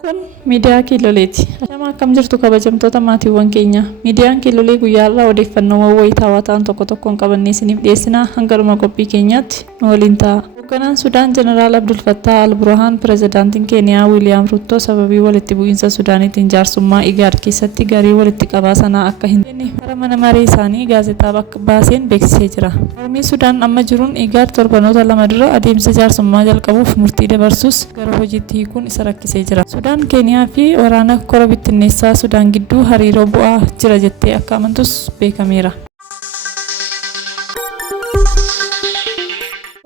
Kun miidiyaa Kiiloleeti. Ashama akkam jirtu kabajamtoota maatiiwwan keenya. Miidiyaan Kiilolee guyyaa irraa odeeffannoowwan wayitaawaa ta'an tokko tokkoon qabannee isiniif dhiyeessina. Hanga dhuma qophii keenyaatti nu waliin ta'a. Hoogganaan Sudaan Jeneraal Abdul Fattah al-Burhaan pirezidaantiin Keeniyaa Wiiliyaam Ruuttoo sababii walitti bu'iinsa Sudaaniitiin jaarsummaa IGAD keessatti garii walitti qabaa sanaa akka hin taane gara mana maree isaanii gaazexaa baaseen beeksisee jira. Mormii Sudaan amma jiruun IGAD torbanoota lama dura adeemsa jaarsummaa jalqabuuf murtii dabarsus gara hojiitti hiikuun isa rakkisee jira. Sudaan Keeniyaa fi waraana kora bittinneessaa Sudaan gidduu hariiroo bu'aa jira jettee akka amantus beekameera.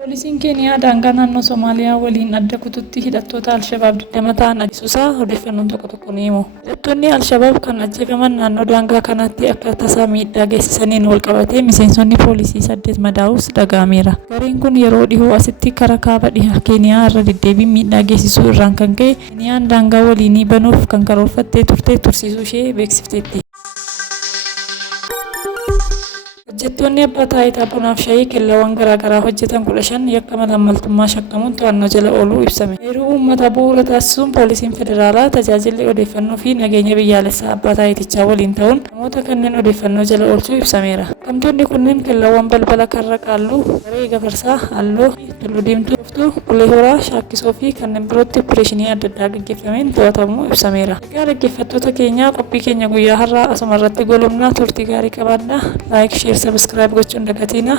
Poolisiin Keeniyaa daangaa naannoo Somaaliyaa waliin adda kututti hidhattoota Al-Shabaab 20 ta'an ajjeesuusaa odeeffannoon tokko ni himu. Hidhattoonni Al-Shabaab kan ajjeefaman naannoo daangaa kanaatti akka tasaa miidhaa geessisaniin walqabatee miseensonni poolisii 8 madaa'uus dhaga'ameera. Gareen kun yeroo dhihoo asitti karaa kaaba dhihaa Keeniyaa irra deddeebiin miidhaa geessisuu irraan kan ka'e Keeniyaan daangaa waliinii banuuf kan karoorfattee turte tursiisuu ishee beeksifteetti. Hojjettoonni abbaa taayitaa bunaaf shayii kellaawwan garaagaraa hojjetan 15 yakka malaammaltummaa shakkamuun to'annoo jala ooluu ibsame. Heeruu uummata bu'uura taasisuun poolisiin federaalaa tajaajilli odeeffannoo fi nageenya biyyaalessaa abbaa taayitichaa waliin ta'uun namoota kanneen odeeffannoo jala oolchuu ibsameera. Shakkamtoonni kunneen kellaawwan balbala karra qaalluu, garee gafarsaa, halluu, tulluu diimtuu, ulee horaa, shaakkisoo fi kanneen birootti opereeshinii adda addaa gaggeeffameen to'atamuu ibsameera. Egaa dhaggeeffattoota keenya qophii keenya guyyaa har'aa asuma irratti goolabnaa turtii gaarii qabaadhaa. Laayik, sheer, subscribe gochuun dagatinaa.